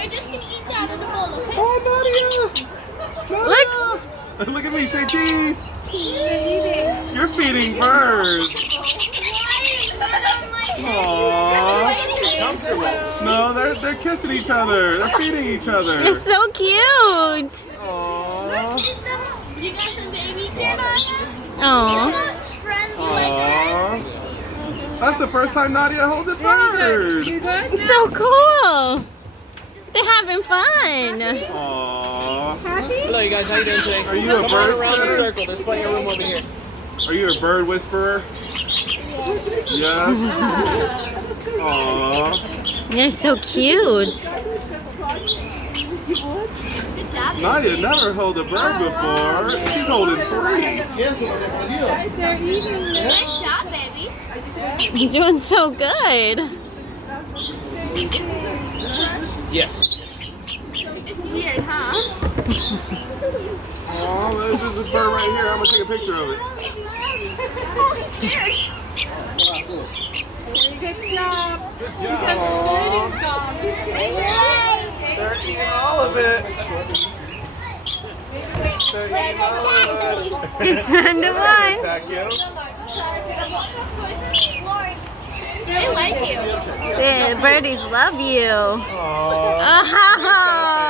They're just gonna eat out of the bowl, okay? Oh, Nadia! Look. Nadia! Look at me, say cheese! You're feeding birds! Aww. No, they're kissing each other. They're feeding each other. It's so cute. Aww. You got some baby here, Nadia? Aww. Aww. That's the first time Nadia holds a bird. So cool. They're having fun. Aww. Hello, you guys. How you doing today? Are you a Come bird on around the sitter? circle. There's plenty of room over here. Are you a bird whisperer? Yes. Aww. They're so cute. Good job. Nadia never held a bird before. She's holding 3. Nice job, baby. You're doing so good. Yes. It's weird, huh? Oh, there's a bird right here. I'm gonna take a picture of it. Oh, he's scared. Good job. They're eating all of it. They're eating all of it. Just under one. Attack you. They like you. The birdies love you. Aww. Oh.